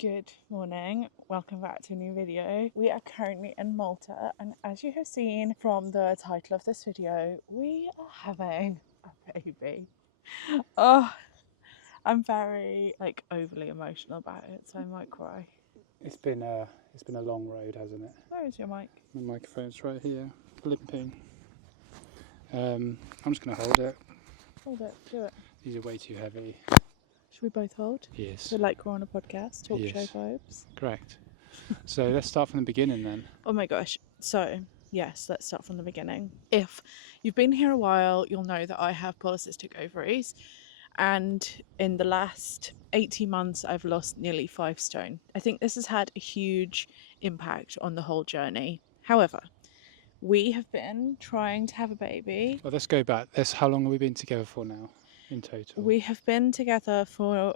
Good morning, welcome back to a new video. We are currently in Malta, and as you have seen from the title of this video, we are having a baby. Oh, I'm very overly emotional about it, so I might cry. It's been a long road, hasn't it? Where is your mic? The microphone's right here, limping. I'm just going to hold it. Hold it, do it. These are way too heavy. Should we both hold? Yes. So like we're on a podcast, talk show vibes. Correct. So let's start from the beginning then. Oh my gosh. So, yes, let's start from the beginning. If you've been here a while, you'll know that I have polycystic ovaries. And in the last 18 months, I've lost nearly 5 stone. I think this has had a huge impact on the whole journey. However, we have been trying to have a baby. Well, let's go back. How long have we been together for now, in total? We have been together for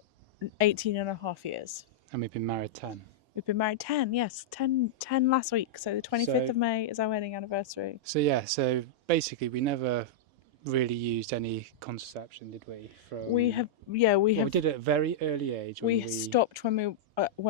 18 and a half years. And we've been married 10. We've been married 10, yes, 10 last week. So the 25th of May is our wedding anniversary. So basically we never really used any contraception, did we? We did it at a very early age. We stopped when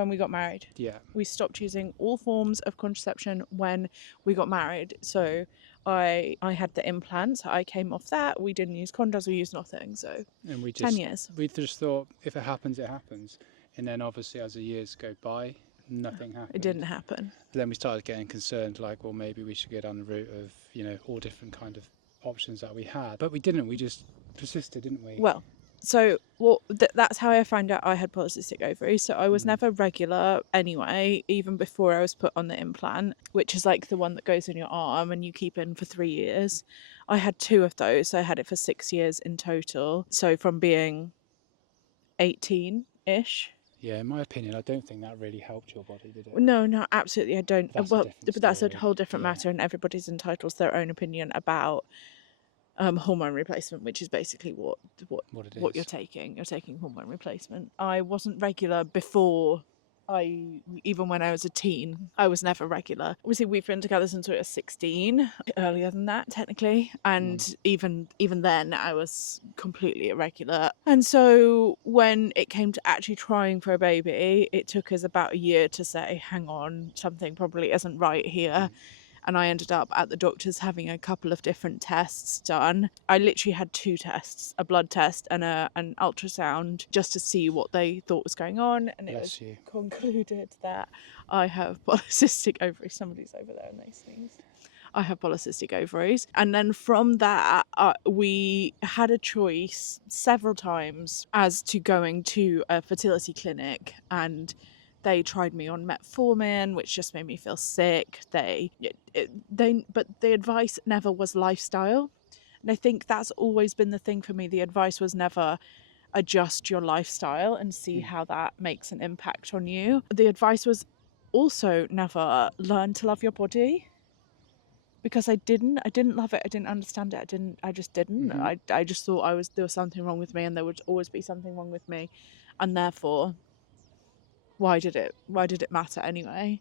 we got married. Yeah. We stopped using all forms of contraception when we got married. So I had the implants. I came off that. We didn't use condoms. We used nothing. So and we 10 years. We just thought if it happens, it happens. And then obviously as the years go by, nothing happened. It didn't happen. And then we started getting concerned, like, well, maybe we should go down the route of, all different kind of options that we had. But we didn't. We just persisted, didn't we? Well, that's how I found out I had polycystic ovaries. So I was never regular anyway, even before I was put on the implant, which is like the one that goes in your arm and you keep in for 3 years. I had 2 of those. So I had it for 6 years in total. So from being 18-ish. Yeah, in my opinion, I don't think that really helped your body, did it? No, absolutely, I don't. But that's a whole different Yeah. matter, and everybody's entitled to their own opinion about hormone replacement, which is basically what you're taking. You're taking hormone replacement. I wasn't regular before. Even when I was a teen, I was never regular. Obviously, we've been together since we were 16, earlier than that technically, and even then I was completely irregular. And so when it came to actually trying for a baby, it took us about a year to say, hang on, something probably isn't right here. And I ended up at the doctor's having a couple of different tests done. I literally had 2 tests, a blood test and an ultrasound, just to see what they thought was going on. And it was concluded that I have polycystic ovaries. Somebody's over there and they sneeze. I have polycystic ovaries. And then from that, we had a choice several times as to going to a fertility clinic, and they tried me on metformin, which just made me feel sick. But the advice never was lifestyle. And I think that's always been the thing for me. The advice was never adjust your lifestyle and see how that makes an impact on you. The advice was also never learn to love your body. Because I didn't love it. I didn't understand it. I just didn't. I just thought there was something wrong with me, and there would always be something wrong with me. And therefore, why did it matter anyway?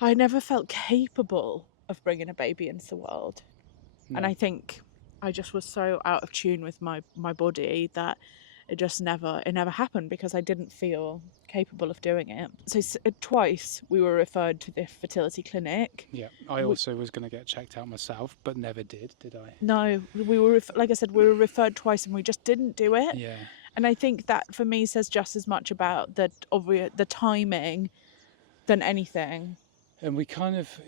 I never felt capable of bringing a baby into the world. No. And I think I just was so out of tune with my body that it never happened, because I didn't feel capable of doing it. So twice we were referred to the fertility clinic. Yeah, I also was going to get checked out myself, but never did I? No, we were like I said, we were referred twice and we just didn't do it. Yeah. And I think that for me says just as much about the timing than anything. And we kind of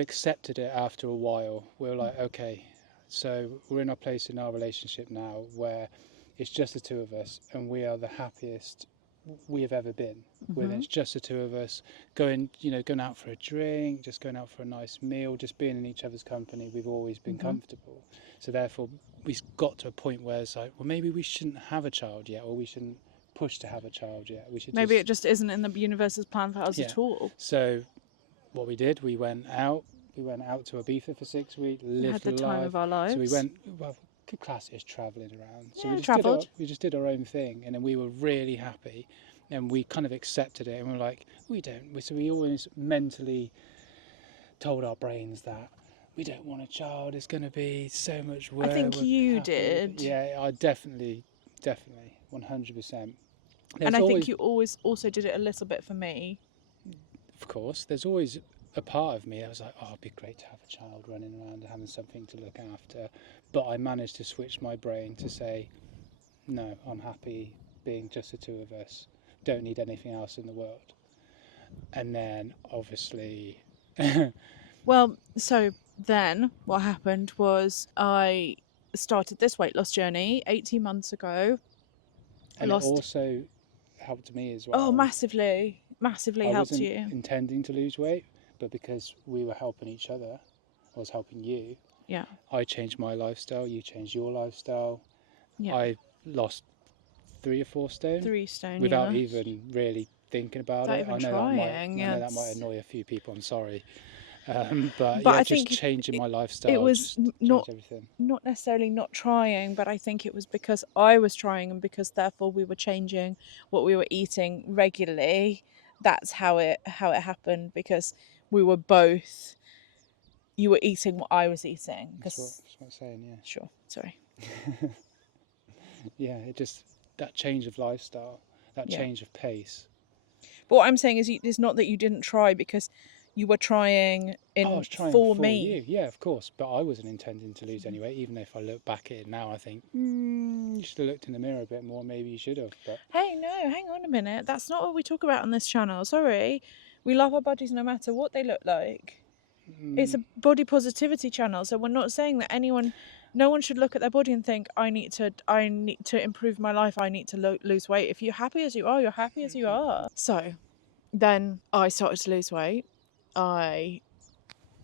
accepted it after a while. We were like, okay, so we're in our place in our relationship now where it's just the 2 of us, and we are the happiest we have ever been. When it's just the 2 of us going out for a drink, just going out for a nice meal, just being in each other's company, we've always been comfortable. So therefore we got to a point where it's like, well, maybe we shouldn't have a child yet, or we shouldn't push to have a child yet. We should it just isn't in the universe's plan for us at all. So what we did, we went out to Ibiza for 6 weeks, lived the time of our lives. So we went, good class is travelling around. So we just did our own thing, and then we were really happy, and we kind of accepted it, and we're like, so we always mentally told our brains that we don't want a child, it's going to be so much work. I think you did. Yeah, I definitely 100%. And I think you always also did it a little bit for me. Of course, there's always a part of me that was like, oh, it'd be great to have a child running around and having something to look after. But I managed to switch my brain to say, no, I'm happy being just the two of us. Don't need anything else in the world. And then, obviously... Well, so then what happened was I started this weight loss journey 18 months ago. And it also helped me as well. Oh, massively I helped wasn't you. intending to lose weight, but because we were helping each other, I was helping you. Yeah. I changed my lifestyle, you changed your lifestyle. Yeah. I lost 3 or 4 stone. 3 stone, without even really thinking about it. I know that might annoy a few people. I'm sorry. But yeah, I think just changing my lifestyle. It was just not everything. Not necessarily not trying, but I think it was because I was trying, and because therefore we were changing what we were eating regularly. That's how it happened, because we were both. You were eating what I was eating. That's what I'm saying. Yeah. Sure. Sorry. Yeah, it just that change of lifestyle, that change of pace. But what I'm saying is, it's not that you didn't try, because you were trying I was trying for me. You. Yeah, of course. But I wasn't intending to lose any weight. Even if I look back at it now, I think you should have looked in the mirror a bit more. Maybe you should have. But hey, no, hang on a minute. That's not what we talk about on this channel. Sorry, we love our bodies no matter what they look like. It's a body positivity channel, so we're not saying that no one should look at their body and think, I need to improve my life. I need to lose weight. If you're happy as you are, you're happy as you are. So then I started to lose weight. I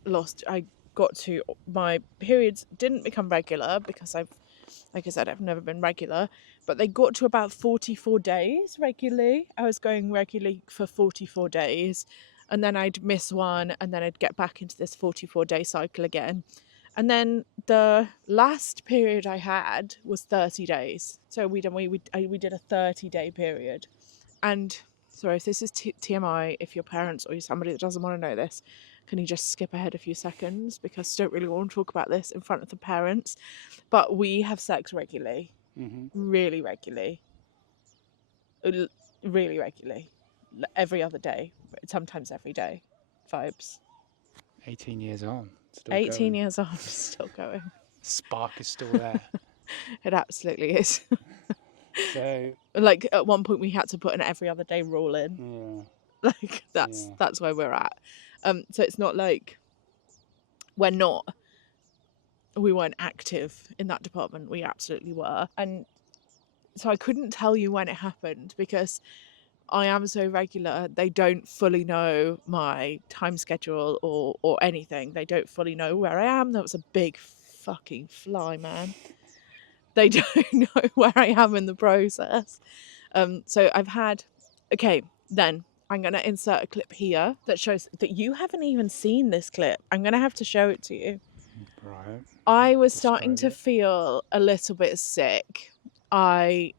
got to, my periods didn't become regular because like I said, I've never been regular, but they got to about 44 days regularly. I was going regularly for 44 days, and then I'd miss one, and then I'd get back into this 44-day cycle again. And then the last period I had was 30 days. So we did a 30-day period. And sorry if this is TMI, if your parents or you're somebody that doesn't want to know this, can you just skip ahead a few seconds, because I don't really want to talk about this in front of the parents. But we have sex regularly, really regularly, really regularly, every other day, sometimes every day. Vibes. 18 years on, still 18 going. Years on, still going. Spark is still there. It absolutely is. So, like at one point we had to put an every other day rule in. Yeah. Like that's where we're at. So it's not like we weren't active in that department. We absolutely were. And so I couldn't tell you when it happened, because I am so regular. They don't fully know my time schedule or anything. They don't fully know where I am. That was a big fucking fly, man. They don't know where I am in the process. So I've had... Okay, then I'm going to insert a clip here that shows that you haven't even seen this clip. I'm going to have to show it to you. Right. I was starting to feel a little bit sick. I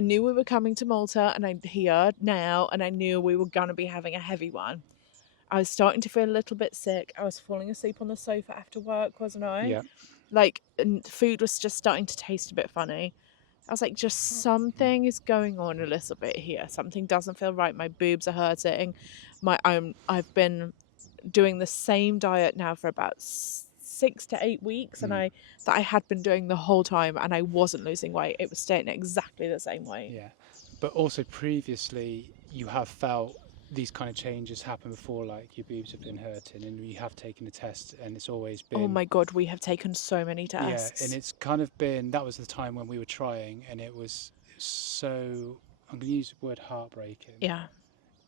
knew we were coming to Malta, and I'm here now, and I knew we were going to be having a heavy one. I was starting to feel a little bit sick. I was falling asleep on the sofa after work, wasn't I? Yeah. Like, and food was just starting to taste a bit funny. I was like, just something is going on a little bit here. Something doesn't feel right. My boobs are hurting. I've been doing the same diet now for about 6 to 8 weeks, and I had been doing the whole time, and I wasn't losing weight. It was staying exactly the same weight. Yeah, but also previously you have felt these kind of changes happen before, like your boobs have been hurting, and you have taken a test, and it's always been... Oh my god, we have taken so many tests. Yeah, and it's kind of been... That was the time when we were trying, and it was so... I'm going to use the word heartbreaking. Yeah.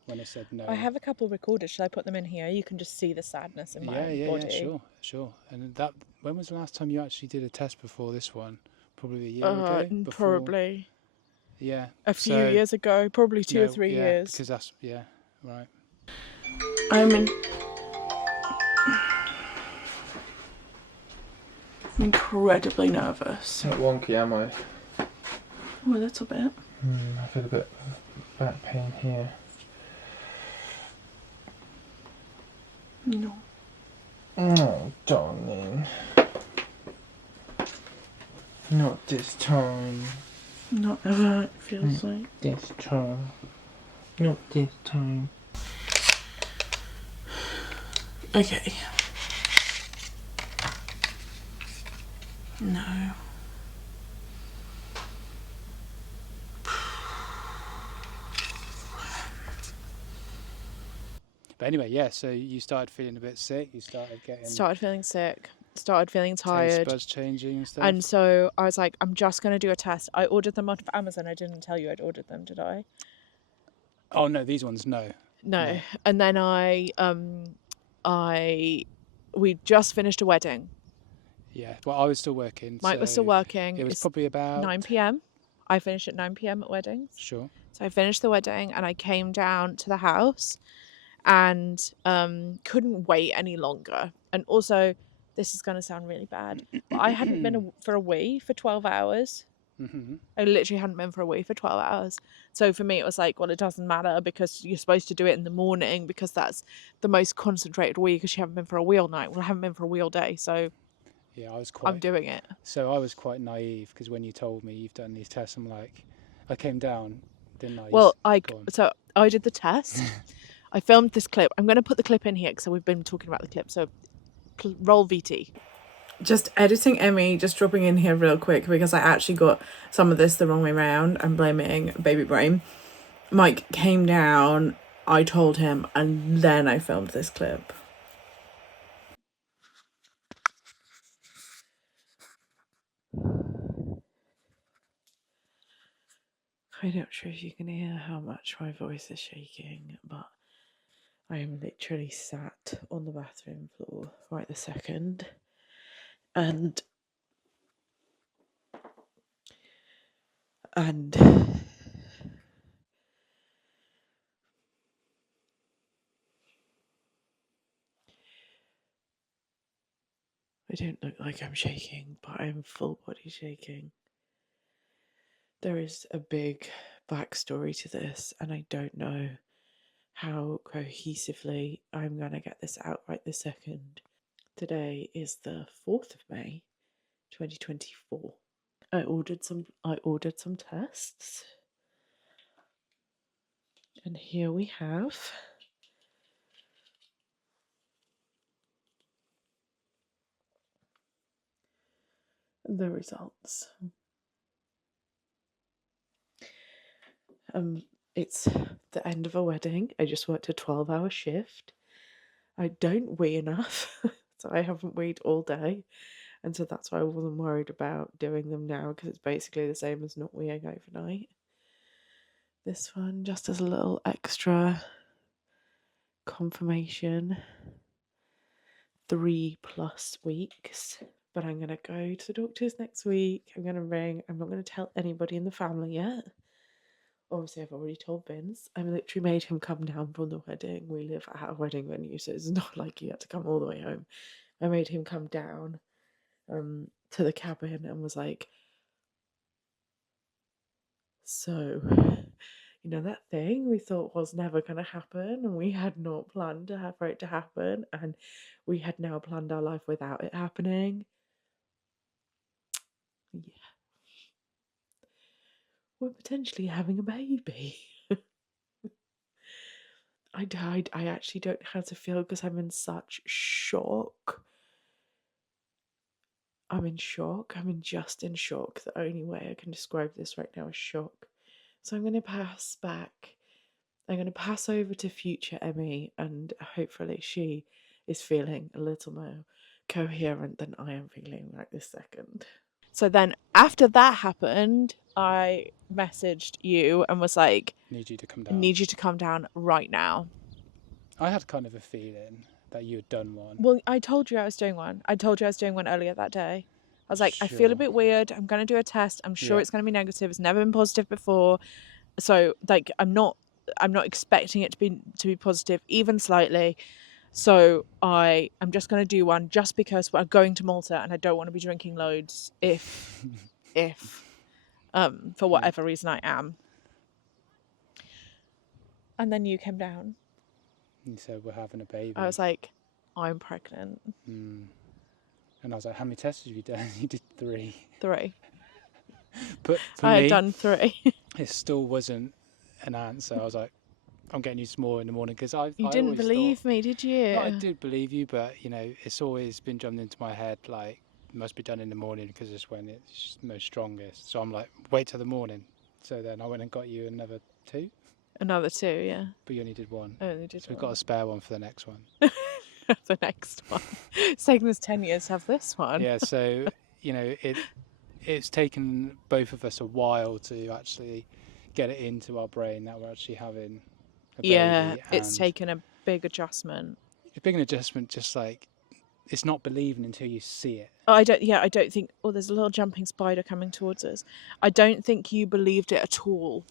When I said no. I have a couple recorded. Shall I put them in here? You can just see the sadness in my body. Yeah, sure. And that... When was the last time you actually did a test before this one? Probably a year ago? Before... Probably. Yeah. A few years ago, probably 2 or 3 years. Because that's... Yeah, right. I'm incredibly nervous. Not wonky, am I? Oh, a little bit. I feel a bit of back pain here. No. Oh, darling. Not this time. Not ever, it feels like. This time. Not this time. Okay. No. But anyway, yeah, so you started feeling a bit sick, you started getting Started feeling sick, started feeling taste tired. buds changing and stuff. And so I was like, I'm just going to do a test. I ordered them off Amazon. I didn't tell you I'd ordered them, did I? Oh no, these ones, no. No. And then we just finished a wedding. Yeah, well, I was still working. Mike was still working. It was probably about 9 p.m. I finished at 9 p.m. at weddings. Sure. So I finished the wedding and I came down to the house and couldn't wait any longer. And also, this is going to sound really bad, but I hadn't been for a wee for 12 hours. Mm-hmm. I literally hadn't been for a wee for 12 hours. So for me, it was like, well, it doesn't matter because you're supposed to do it in the morning because that's the most concentrated wee because you haven't been for a wee all night. Well, I haven't been for a wee all day. So yeah, I'm doing it. So I was quite naive because when you told me you've done these tests, I'm like, I came down, didn't I? Well, so I did the test. I filmed this clip. I'm going to put the clip in here because we've been talking about the clip. So roll VT. Just editing Emie, just dropping in here real quick because I actually got some of this the wrong way around. I'm blaming baby brain. Mike came down, I told him, and then I filmed this clip. I'm not sure if you can hear how much my voice is shaking, but I am literally sat on the bathroom floor right this second. And I don't look like I'm shaking, but I'm full body shaking. There is a big backstory to this, and I don't know how cohesively I'm going to get this out right this second. Today is the 4th of May, 2024. I ordered some tests. And here we have the results. It's the end of a wedding. I just worked a 12-hour shift. I don't weigh enough, so I haven't weighed all day. And so that's why I wasn't worried about doing them now, because it's basically the same as not weighing overnight. This one, just as a little extra confirmation, 3+ weeks. But I'm going to go to the doctors next week. I'm going to ring. I'm not going to tell anybody in the family yet. Obviously, I've already told Vince. I literally made him come down from the wedding. We live at a wedding venue, so it's not like he had to come all the way home. I made him come down to the cabin and was like, so, you know, that thing we thought was never going to happen, and we had not planned for it to happen, and we had now planned our life without it happening. Yeah. We're potentially having a baby. I actually don't know how to feel because I'm in such shock. I'm in shock. I'm just in shock. The only way I can describe this right now is shock. So I'm going to pass back. I'm going to pass over to future Emie, and hopefully she is feeling a little more coherent than I am feeling right this second. So then after that happened, I messaged you and was like, Need you to come I down. need you to come down right now. I had kind of a feeling that you had done one. Well, I told you I was doing one. I told you I was doing one earlier that day. I was like, I feel a Sure. bit weird. I'm going to do a test. I'm sure Yeah. it's going to be negative. It's never been positive before. So like, I'm not expecting it to be positive even slightly. So I'm just going to do one just because we're going to Malta and I don't want to be drinking loads if for whatever reason I am. And then you came down. You said we're having a baby. I was like, I'm pregnant. And I was like, how many tests have you done? You did 3. 3. But for I had me, done 3. it still wasn't an answer. I was like, I'm getting used more in the morning because I You didn't always believe thought, me, did no, I you? did believe you, but it's always been drummed into my head like it must be done in the morning because it's when it's most strongest. So I'm like, wait till the morning. So then I went and got you another 2, Another 2, yeah. but you only did 1. I only did So we've one. got a spare one for the next one. The next one. It's taken us 10 years to have this one. Yeah, so it's taken both of us a while to actually get it into our brain that we're actually having a Yeah, baby, it's and taken a big adjustment. it's big an adjustment. Just like it's not believing until you see it. I don't think. Oh, there's a little jumping spider coming towards us. I don't think you believed it at all.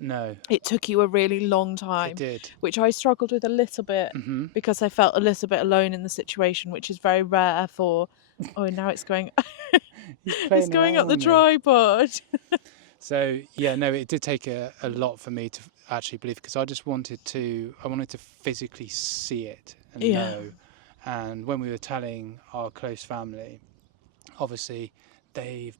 No, It took you a really long it time, did. which I struggled with a little bit because I felt a little bit alone in the situation, which is very rare for. Oh, now it's going. He's It's playing going around up the with me. tripod. So yeah, no, it did take a lot for me to actually believe because I wanted to physically see it and Yeah. know. And when we were telling our close family, obviously they've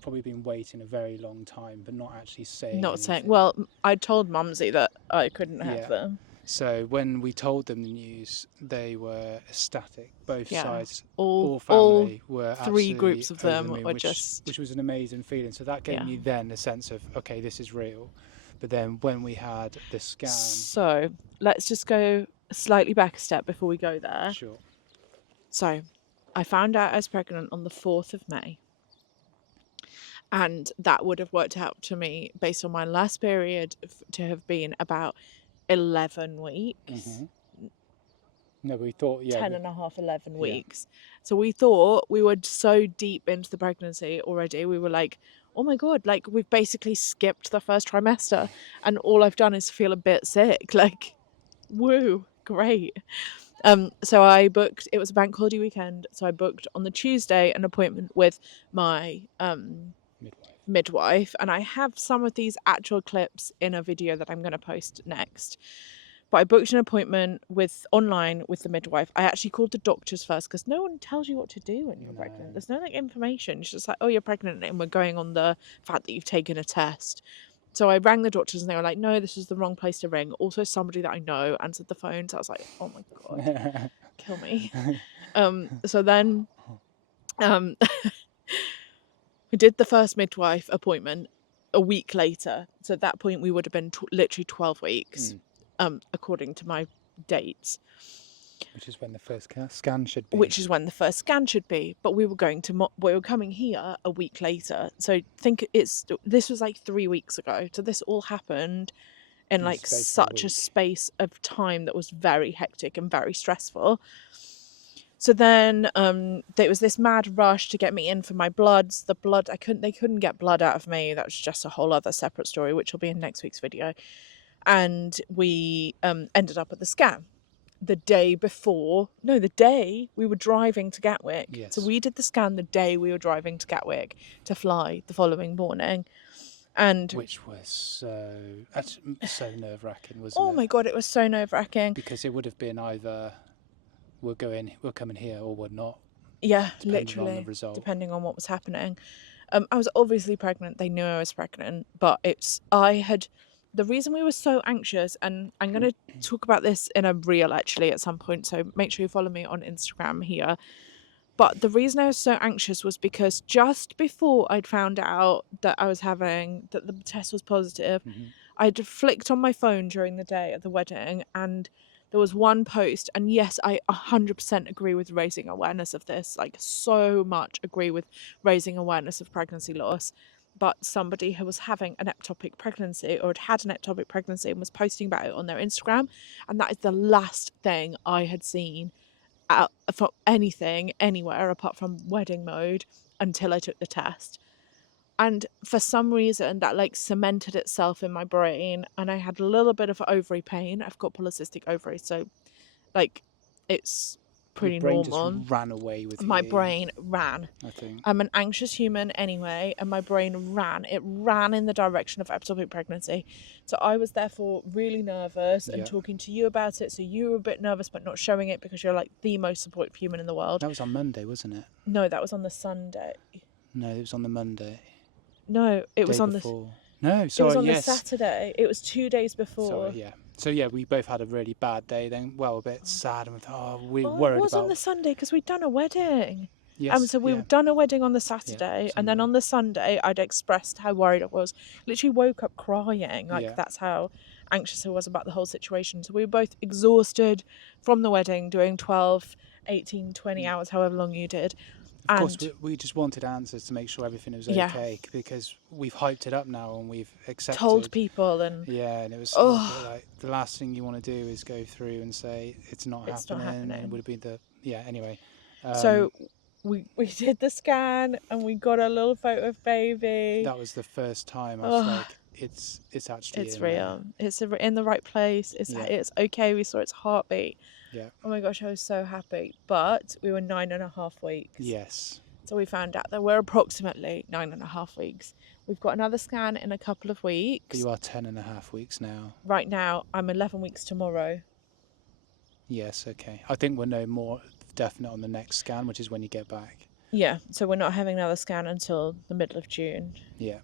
probably been waiting a very long time, but not actually saying Not anything. saying. Well, I told Mumsy that I couldn't have Yeah. them. So when we told them the news, they were ecstatic. Both Yeah. sides, All all family were 3 absolutely groups of over the them moon, were which just. was an amazing feeling. So that gave Yeah. me then a sense of, okay, this is real. But then when we had the scan, So let's just go slightly back a step before we go there. sure, So I found out I was pregnant on the 4th of May. And that would have worked out to me, based on my last period, to have been about 11 weeks. no, we thought, yeah, 10 and a half, 11 yeah. weeks. So we thought we were so deep into the pregnancy already. We were like, oh my God, like we've basically skipped the first trimester and all I've done is feel a bit sick. Like, woo, great. So I booked, it was a bank holiday weekend. So I booked on the Tuesday an appointment with my midwife. And I have some of these actual clips in a video that I'm going to post next. But I booked an appointment online with the midwife. I actually called the doctors first because no one tells you what to do when you're pregnant. There's no like information. It's just like, oh, you're pregnant and we're going on the fact that you've taken a test. So I rang the doctors and they were like, no, this is the wrong place to ring. Also, somebody that I know answered the phone. So I was like, oh my God, kill me. So then we did the first midwife appointment a week later. So at that point, we would have been literally 12 weeks. According to my dates. Which is when the first scan should be. Which is when the first scan should be. But we were going to, we were coming here a week later. So this was like 3 weeks ago. So this all happened in like such a space of time that was very hectic and very stressful. So then there was this mad rush to get me in for my bloods. The blood, they couldn't get blood out of me. That was just a whole other separate story, which will be in next week's video. And we ended up at the scan the day we were driving to Gatwick. Yes. So we did the scan the day we were driving to Gatwick to fly the following morning. And which was so nerve-wracking, wasn't it? Oh my God, it was so nerve-wracking. Because it would have been either we're coming here or we're not. Yeah, depending literally. On the result. Depending on what was happening. I was obviously pregnant. They knew I was pregnant, but the reason we were so anxious, and I'm going to talk about this in a reel actually at some point, so make sure you follow me on Instagram here. But the reason I was so anxious was because just before I'd found out that that the test was positive, I'd flicked on my phone during the day at the wedding and there was one post, and yes, I 100% agree with raising awareness of this, like so much agree with raising awareness of pregnancy loss. But somebody who was having an ectopic pregnancy or had an ectopic pregnancy and was posting about it on their Instagram. And that is the last thing I had seen for anything, anywhere apart from wedding mode until I took the test. And for some reason that like cemented itself in my brain and I had a little bit of ovary pain. I've got polycystic ovaries, so like it's pretty normal. Your brain just ran away with my brain ran. I think. I'm an anxious human anyway, and my brain ran. It ran in the direction of ectopic pregnancy. So I was therefore really nervous and talking to you about it. So you were a bit nervous but not showing it because you're like the most supportive human in the world. That was on Monday, wasn't it? No, that was on the Sunday. No, it was on the Monday. No, it was Day on before. No, it sorry, was on yes. the Saturday. It was 2 days before. Sorry, yeah. So yeah, we both had a really bad day then. Well, a bit sad, and we thought, we Well, worried it was about. on the Sunday because we'd done a wedding. Yes. So we'd done a wedding on the Saturday, and then Sunday. on the Sunday, I'd expressed how worried I was. Literally woke up crying. Like, that's how anxious I was about the whole situation. So we were both exhausted from the wedding, doing 12, 18, 20 hours, however long you did. Of course, we just wanted answers to make sure everything was okay, because we've hyped it up now and we've accepted. Told people and... Yeah, and it was like the last thing you want to do is go through and say it's not happening. And it would have been the... Yeah, anyway. So we did the scan and we got a little photo of baby. That was the first time I was like, it's actually it's real. There. It's in the right place. It's okay. We saw its heartbeat. Yeah. Oh my gosh, I was so happy. But we were 9.5 weeks. Yes. So we found out that we're approximately 9.5 weeks. We've got another scan in a couple of weeks. But you are 10.5 weeks now. Right now, I'm 11 weeks tomorrow. Yes, okay. I think we'll know more definite on the next scan, which is when you get back. Yeah, so we're not having another scan until the middle of June. Yeah.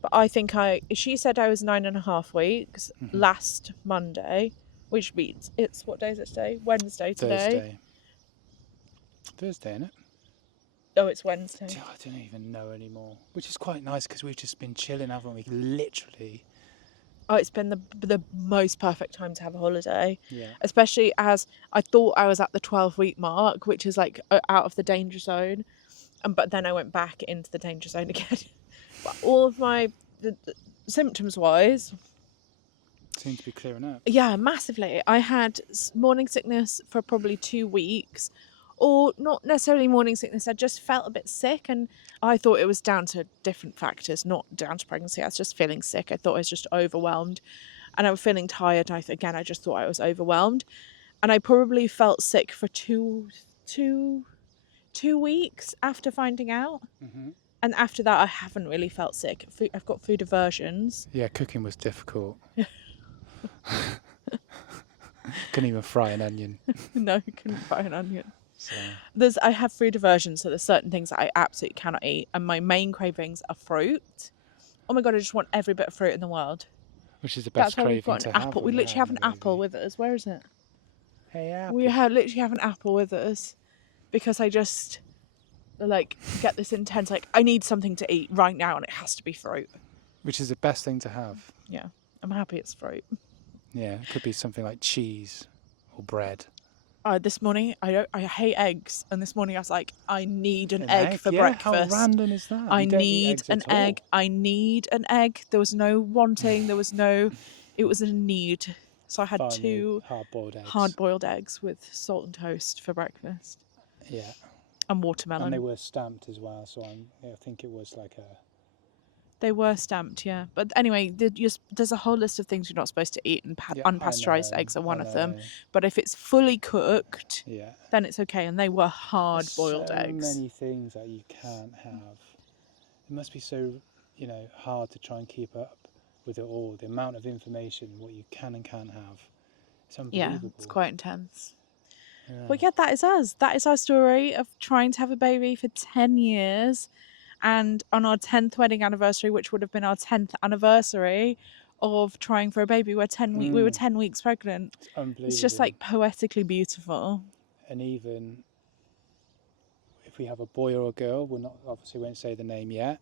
But I think she said I was 9.5 weeks last Monday, which means it's, what day is it today? Wednesday today. Thursday, isn't it? Oh, it's Wednesday. I don't even know anymore. Which is quite nice because we've just been chilling, haven't we? Literally. Oh, it's been the most perfect time to have a holiday. Yeah. Especially as I thought I was at the 12-week mark, which is like out of the danger zone. But then I went back into the danger zone again. But all of my symptoms-wise... Seems to be clearing up. Yeah, massively. I had morning sickness for probably 2 weeks. Or not necessarily morning sickness, I just felt a bit sick, and I thought it was down to different factors, not down to pregnancy. I was just feeling sick. I thought I was just overwhelmed, and I was feeling tired. I just thought I was overwhelmed, and I probably felt sick for two weeks after finding out. And after that, I haven't really felt sick. I've got food aversions. Yeah, cooking was difficult. Couldn't even fry an onion. No, couldn't fry an onion. So. I have food aversion, so there's certain things that I absolutely cannot eat, and my main cravings are fruit. Oh my god, I just want every bit of fruit in the world. Which is the best craving to have. That's why we've got an apple. We literally have an apple with us. Where is it? Hey, apple. We literally have an apple with us because I just get this intense I need something to eat right now, and it has to be fruit. Which is the best thing to have. Yeah, I'm happy it's fruit. Yeah, it could be something like cheese or bread. This morning, I hate eggs, and this morning I was like, I need an egg for breakfast. How random is that? I need an egg. I need an egg. There was no wanting. It was a need. So I had 2 hard-boiled eggs with salt and toast for breakfast. Yeah. And watermelon. And they were stamped as well, so I think it was like a... They were stamped, yeah. But anyway, there's a whole list of things you're not supposed to eat, and unpasteurised eggs are one of them. But if it's fully cooked, then it's okay. And they were hard-boiled eggs. So many things that you can't have. It must be so, hard to try and keep up with it all. The amount of information, what you can and can't have. It's unbelievable. Yeah, it's quite intense. Yeah. But yeah, that is us. That is our story of trying to have a baby for 10 years. And on our 10th wedding anniversary, which would have been our 10th anniversary of trying for a baby, we were 10 weeks pregnant. It's unbelievable. It's just poetically beautiful. And even if we have a boy or a girl, we won't say the name yet,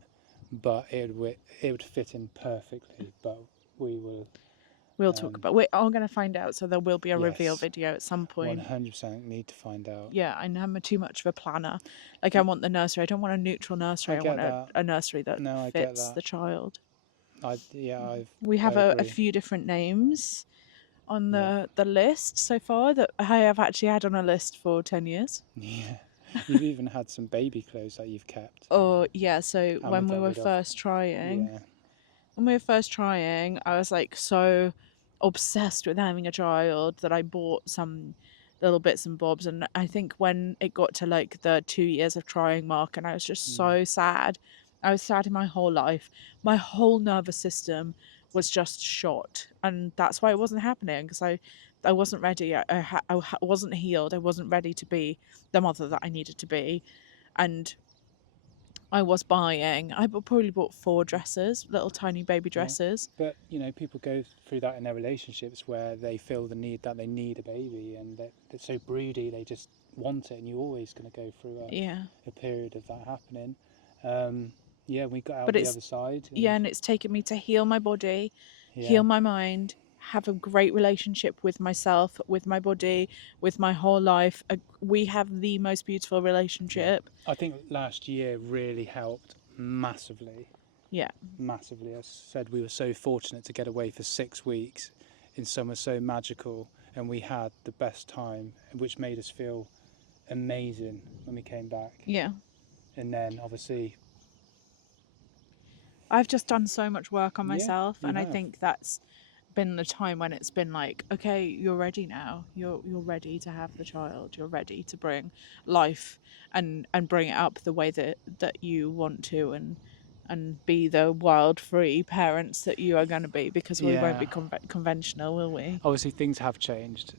but it would fit in perfectly. But we'll talk about. We're all going to find out, so there will be a reveal video at some point. 100% need to find out. Yeah, I'm too much of a planner. I want the nursery. I don't want a neutral nursery. I want a nursery that fits the child. We have a few different names on the list so far that I have actually had on a list for 10 years. Yeah. You've even had some baby clothes that you've kept. Oh, yeah. So when we were first trying, I was so obsessed with having a child that I bought some little bits and bobs. And I think when it got to the 2 years of trying mark, and I was just so sad. I was sad in my whole life. My whole nervous system was just shot. And that's why it wasn't happening, because I wasn't ready. I wasn't healed. I wasn't ready to be the mother that I needed to be. And I was buying. I probably bought 4 dresses, little tiny baby dresses. But people go through that in their relationships where they feel the need that they need a baby, and they're so broody, they just want it, and you're always going to go through a period of that happening. We got out the other side. And it's taken me to heal my body, heal my mind, have a great relationship with myself, with my body, with my whole life. We have the most beautiful relationship. I think last year really helped massively. Yeah. Massively. As I said, we were so fortunate to get away for 6 weeks in somewhere so magical, and we had the best time, which made us feel amazing when we came back. Yeah. And then obviously I've just done so much work on myself, and I think that's been the time when it's been like, okay, you're ready now. You're ready to have the child. You're ready to bring life and bring it up the way that you want to, and be the wild, free parents that you are going to be, because we won't be conventional, will we? Obviously things have changed.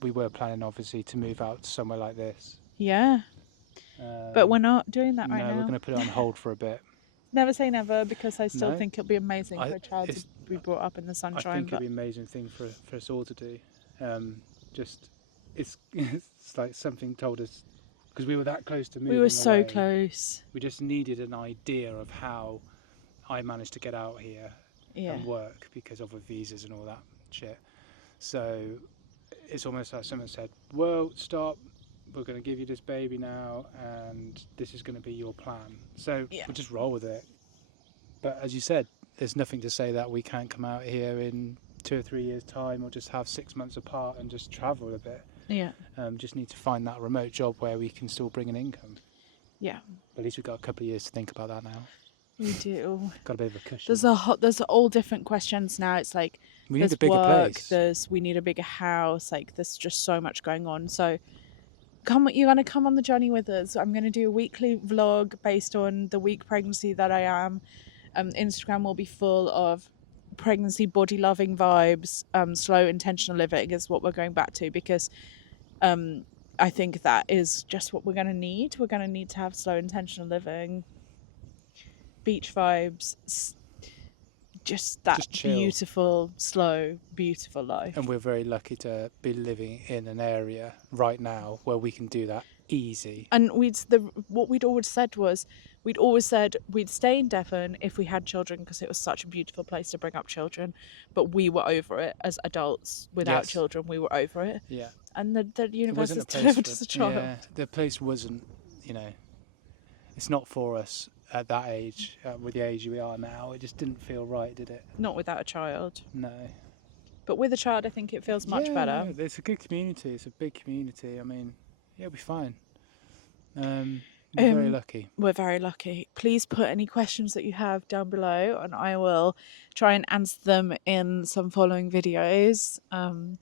We were planning obviously to move out to somewhere like this. Yeah. But we're not doing that right now. No, we're going to put it on hold for a bit. Never say never, because I still think it'll be amazing for a child to be brought up in the sunshine. I think it'll be an amazing thing for us all to do. It's like something told us, because we were that close to moving away. We were so close. We just needed an idea of how I managed to get out here and work, because of the visas and all that shit. So it's almost like someone said, well, stop, we're going to give you this baby now, and this is going to be your plan. So we'll just roll with it. But as you said, there's nothing to say that we can't come out here in 2 or 3 years' time, or just have 6 months apart and just travel a bit. Yeah. Just need to find that remote job where we can still bring an income. Yeah. But at least we've got a couple of years to think about that now. We do. Got a bit of a cushion. There's all different questions now. It's like, we need a bigger place. We need a bigger house. Like, there's just so much going on. So you're going to come on the journey with us. I'm going to do a weekly vlog based on the week pregnancy that I am. Instagram will be full of pregnancy body loving vibes. Slow intentional living is what we're going back to, because I think that is just what we're going to need. We're going to need to have slow intentional living, beach vibes, just beautiful, slow, beautiful life. And we're very lucky to be living in an area right now where we can do that easy. And what we'd always said was, we'd stay in Devon if we had children, because it was such a beautiful place to bring up children. But we were over it as adults without children. We were over it. Yeah. And the universe has delivered us a child. Yeah, the place wasn't, it's not for us at that age, with the age we are now. It just didn't feel right, did it? Not without a child. No. But with a child, I think it feels much better. No, it's a good community. It's a big community. I mean, it'll be fine. We're very lucky. We're very lucky. Please put any questions that you have down below, and I will try and answer them in some following videos. And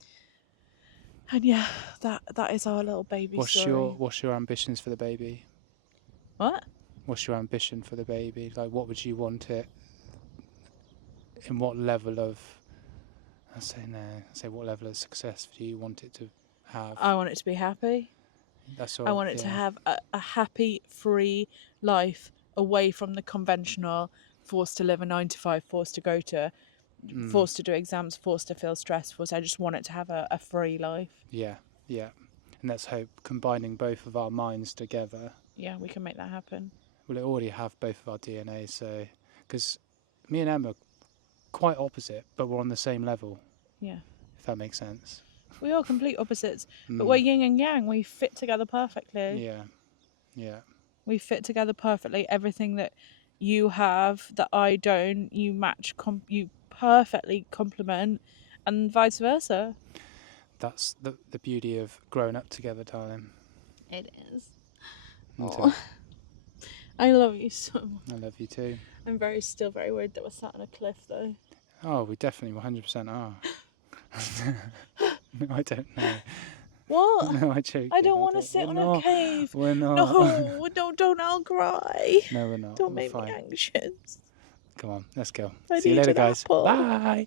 yeah, that is our little baby story. What's your ambitions for the baby? What? What's your ambition for the baby? Like, what would you want it? In what level of? What level of success do you want it to have? I want it to be happy. That's all. I want it to have a happy, free life, away from the conventional, forced to live a 9 to 5, forced to go to, forced to do exams, forced to feel stressed. I just want it to have a free life. Yeah. And let's hope, combining both of our minds together. Yeah, we can make that happen. Well, it already have both of our DNA, so, because me and Emma are quite opposite, but we're on the same level. Yeah. If that makes sense. We are complete opposites, but we're yin and yang. We fit together perfectly. Yeah. We fit together perfectly. Everything that you have that I don't, you match, you perfectly complement, and vice versa. That's the beauty of growing up together, darling. It is. I love you so much. I love you too. I'm still very worried that we're sat on a cliff, though. Oh, we definitely 100% are. No, I don't know. What? No, I joke. I don't want to sit on a cave. We're not. No, don't. I'll cry. No, we're not. Don't make me anxious. Come on, let's go. I See you later, need an guys. apple. Bye.